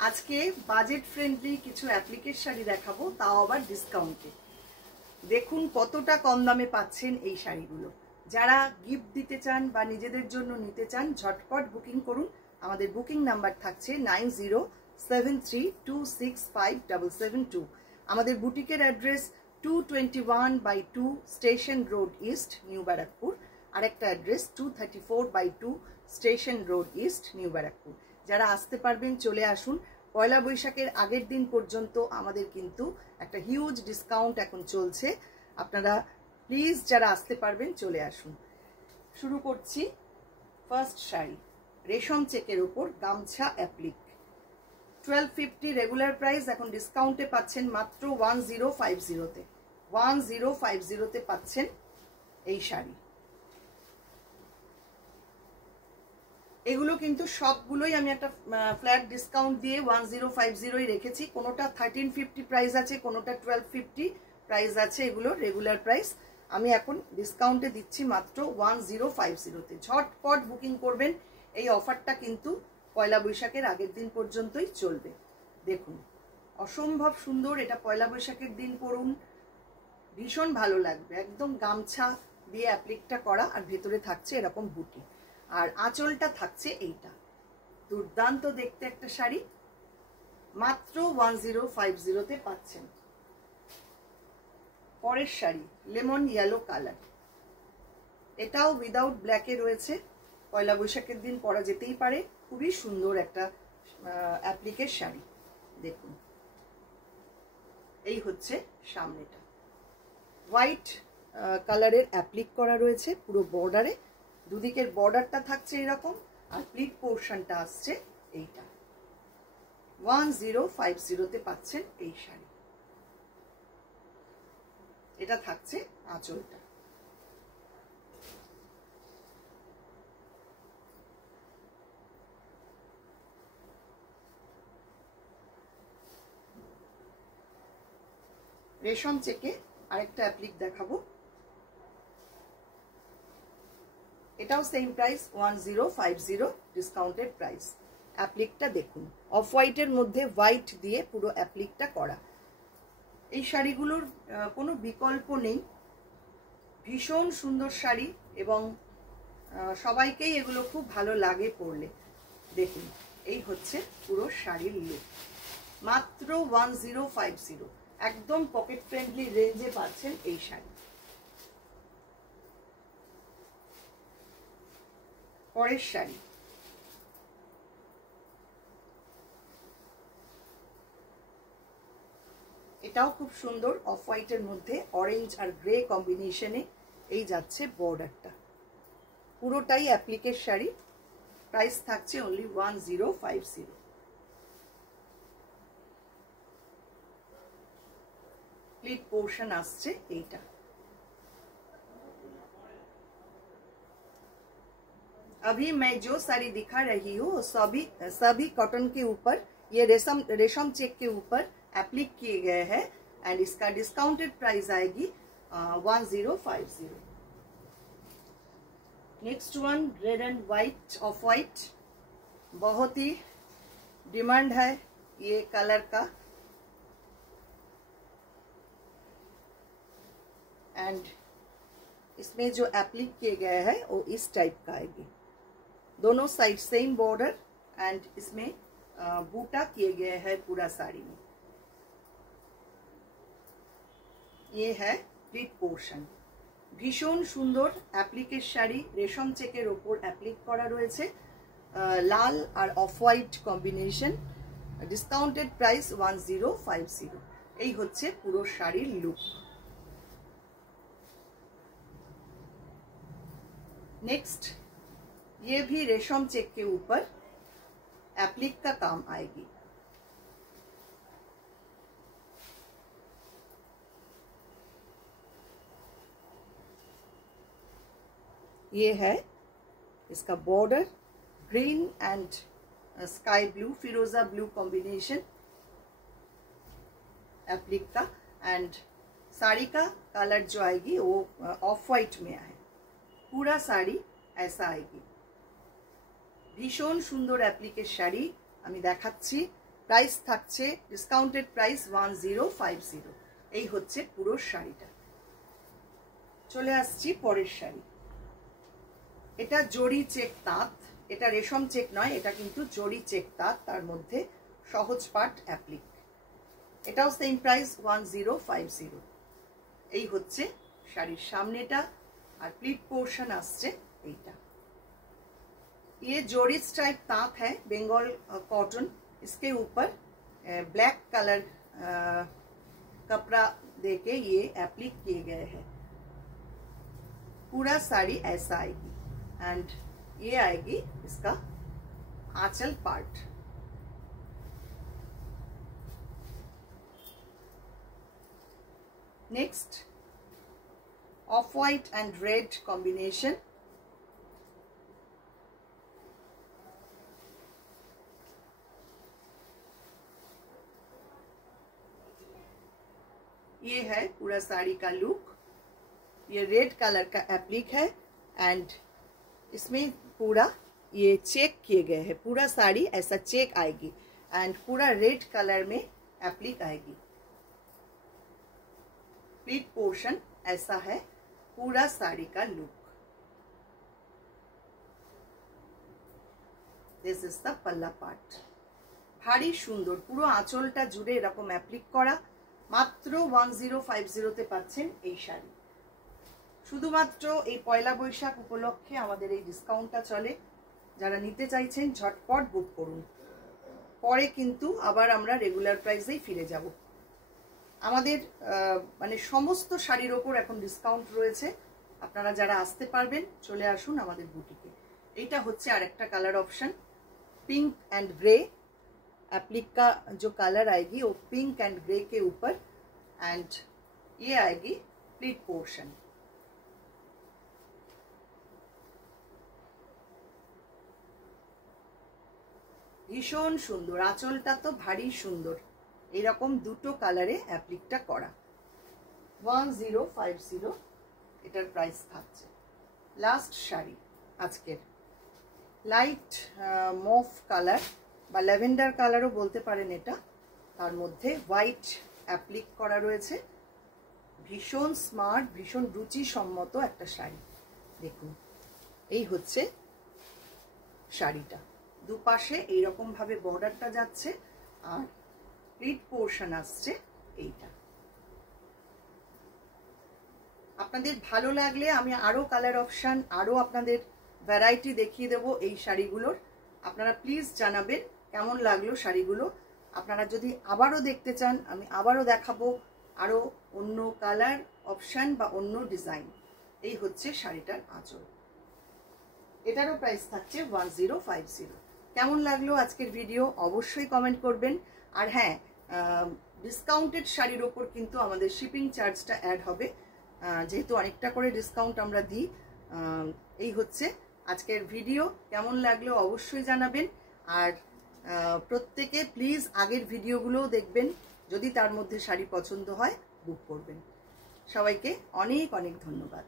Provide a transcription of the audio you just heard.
आज के budget friendly किछु অ্যাপ্লিকের শাড়ি দেখাবো, তাও আবার ডিসকাউন্টে। দেখুন কতটা কম দামে পাচ্ছেন এই শাড়িগুলো। যারা গিফট দিতে চান বা নিজেদের জন্য নিতে চান ঝটপট বুকিং করুন। আমাদের বুকিং নাম্বার থাকছে 9073265772। আমাদের বুটিকের address 221/2 station road east, new Barrackpore. আরেকটা address 234/2 station road east, new Barrackpore. যারা আসতে পারবেন চলে আসুন। পয়লা বৈশাখের আগের দিন পর্যন্ত আমাদের কিন্তু একটা হিউজ ডিসকাউন্ট এখন চলছে। আপনারা প্লিজ যারা আসতে পারবেন চলে আসুন। শুরু করছি। ফার্স্ট শাড়ি রেশম চেকের উপর গামছা অ্যাপ্লিক, 1250 রেগুলার প্রাইস, এখন ডিসকাউন্টে পাচ্ছেন মাত্র 1050-তে। 1050-তে পাচ্ছেন এই শাড়ি। এগুলো কিন্তু সবগুলোই আমি একটা ফ্ল্যাট ডিসকাউন্ট দিয়ে 1050-ই রেখেছি। কোনোটা 1350 প্রাইস আছে, কোনোটা 1250 প্রাইস আছে। এগুলো রেগুলার প্রাইস আমি এখন ডিসকাউন্টে দিচ্ছি মাত্র 1050-তে। ঝটপট বুকিং করবেন। এই অফারটা কিন্তু পয়লা বৈশাখের আগের দিন পর্যন্তই চলবে। দেখুন অসম্ভব সুন্দর, এটা পয়লা বৈশাখের দিন পরুন, ভীষণ ভালো লাগবে। একদম গামছা দিয়ে অ্যাপ্লিকটা করা, আর ভেতরে থাকছে এরকম বুটি, আর আঁচলটা থাকছে এইটা। দুর্দান্ত দেখতে একটা শাড়ি, মাত্র 1050-তে পাচ্ছেন। পরের শাড়ি লেমন ইয়েলো কালার, এটাও উইদাউট ব্ল্যাকে রয়েছে। পয়লা বৈশাখের দিন পরা যেতেই পারে, খুবই সুন্দর একটা অ্যাপ্লিকের শাড়ি। দেখুন এই হচ্ছে সামনেটা, হোয়াইট কালারের অ্যাপ্লিক করা রয়েছে পুরো বর্ডারে। দুদিকের বর্ডারটা থাকছে এরকম, আর প্লিট পোর্শনটা আসছে এইটা। 1050-তে পাচ্ছেন এই শাড়ি। এটা থাকছে আঁচলটা। রেশম চেকে আরেকটা অ্যাপ্লিক দেখাবো, এটাও সেম প্রাইস 1050 ডিসকাউন্টেড প্রাইস। অ্যাপ্লিকটা দেখুন, অফ হোয়াইটের মধ্যে হোয়াইট দিয়ে পুরো অ্যাপ্লিকটা করা। এই শাড়িগুলোর কোনো বিকল্প নেই, ভীষণ সুন্দর শাড়ি, এবং সবাইকেই এগুলো খুব ভালো লাগে পরলে। দেখুন এই হচ্ছে পুরো শাড়ির লুক, মাত্র 1050। একদম পকেট ফ্রেন্ডলি রেঞ্জে পাচ্ছেন এই শাড়ি। পরের শাড়ি এটাও খুব সুন্দর, অফ হোয়াইটের মধ্যে অরেঞ্জ আর গ্রে কম্বিনেশনে এই যাচ্ছে বর্ডারটা। পুরোটাই অ্যাপ্লিকের শাড়ি, প্রাইস থাকছে অনলি 1050। প্লিট পোর্শন আসছে এইটা। अभी मैं जो साड़ी दिखा रही हूँ सभी कॉटन के ऊपर, ये रेशम चेक के ऊपर एप्लिक किए गए हैं, एंड इसका डिस्काउंटेड प्राइस आएगी 1050। Next one red and white, of white, बहुत ही डिमांड है ये कलर का, एंड इसमें जो एप्लिक किए गए हैं वो इस टाइप का आएगी। दोनों साइड सेम बॉर्डर, एंड इसमें बूटा किए गए हैं पूरा साड़ी में। ये है प्लीट पोर्शन, भीषण सुंदर অ্যাপ্লিকের শাড়ি, রেশম চেকের ওপর অ্যাপ্লিক করা রয়েছে, লাল আর off white combination. Discounted price 1050। এই হচ্ছে পুরো শাড়ির লুক। नेक्स्ट ये भी रेशम चेक के ऊपर एप्लिक का काम आएगी। ये है इसका border, green and sky blue, फिरोजा ब्लू कॉम्बिनेशन एप्लिक का, एंड साड़ी का कलर जो आएगी वो ऑफ वाइट में है। पूरा साड़ी ऐसा आएगी। भीषण सुंदर एप्लिकेर शाड़ी आमी देखाচ্ছি। প্রাইস থাকছে ডিসকাউন্টেড প্রাইস 1050। এই হচ্ছে পুরো শাড়িটা। চলে আসছি পরের শাড়ি। এটা জরি চেক তাঁত, এটা রেশম চেক নয়, এটা কিন্তু জরি চেক তাঁত, তার মধ্যে সহজ পাট অ্যাপ্লিক। এটাও সেম প্রাইস 1050। এই হচ্ছে শাড়ির সামনেটা, আর প্লিট পোর্শন আসছে এইটা। ये जोड़ी स्ट्राइप तांत है, बंगाल कॉटन। इसके ऊपर ब्लैक कलर कपड़ा देके ये एप्लिक किए गए हैं। पूरा साड़ी ऐसा आएगी एंड ये आएगी इसका आंचल part. Next off white and red combination. ये है पूरा साड़ी का लुक। ये रेड कलर का एप्लिक है एंड इसमें पूरा ये चेक किए गए हैं। पूरा साड़ी ऐसा चेक आएगी एंड पूरा रेड कलर में एप्लिक आएगी। प्लीट पोर्शन ऐसा है पूरा साड़ी का लुक। दिस इज द पल्ला पार्ट। भारी सुंदर পুরো আঁচলটা জুড়ে এরকম অ্যাপ্লিক করা। মাত্র 1050 পাচ্ছেন এই শাড়ি। শুধুমাত্র এই পয়লা বৈশাখ উপলক্ষে আমাদের এই ডিসকাউন্টটা চলে। যারা নিতে চাইছেন ঝটপট বুক করুন, পরে কিন্তু আবার আমরা রেগুলার প্রাইসেই ফিরে যাব। আমাদের মানে সমস্ত শাড়ির ওপর এখন ডিসকাউন্ট রয়েছে। আপনারা যারা আসতে পারবেন চলে আসুন আমাদের বুটিকে। এইটা হচ্ছে আরেকটা colour option, pink and grey. Applique का जो कलर आएगी वो पिंक एंड ग्रे के ऊपर एंड ये आएगी प्लीट पोर्शन। भीषण सुंदर आंचलटा तो भारी सुंदर। एरकम दुटो कालारे एप्लिकटा करा। 1050 एटार प्राइस थाकছে। लास्ट शाड़ी आजकेर लाइट मफ कलर বা ল্যাভেন্ডার কালারও বলতে পারেন। এটা তার মধ্যে হোয়াইট অ্যাপ্লিক করা রয়েছে। ভীষণ স্মার্ট, ভীষণ রুচিসম্মত একটা শাড়ি। দেখুন এই হচ্ছে শাড়িটা। দুপাশে এইরকম ভাবে বর্ডারটা যাচ্ছে আর প্লিট পোর্শন আসছে এইটা। আপনাদের ভালো লাগলে আমি আরো কালার অপশন, আরো আপনাদের ভ্যারাইটি দেখিয়ে দেব এই শাড়িগুলোর। আপনারা প্লিজ জানাবেন কেমন লাগলো শাড়িগুলো। আপনারা যদি আবারও দেখতে চান আমি আবারও দেখাবো আরো অন্য কালার অপশন বা অন্য ডিজাইন। এই হচ্ছে শাড়িটার আঁচল। এটারও প্রাইস থাকছে 1050। কেমন লাগলো আজকের ভিডিও অবশ্যই কমেন্ট করবেন। আর হ্যাঁ, ডিসকাউন্টেড শাড়ির ওপর কিন্তু আমাদের শিপিং চার্জটা অ্যাড হবে, যেহেতু অনেকটা করে ডিসকাউন্ট আমরা দিই। এই হচ্ছে আজকের ভিডিও। কেমন লাগলো অবশ্যই জানাবেন। আর প্রত্যেকে প্লিজ আগের ভিডিওগুলোও দেখবেন, যদি তার মধ্যে শাড়ি পছন্দ হয় বুক করবেন। সবাইকে অনেক অনেক ধন্যবাদ।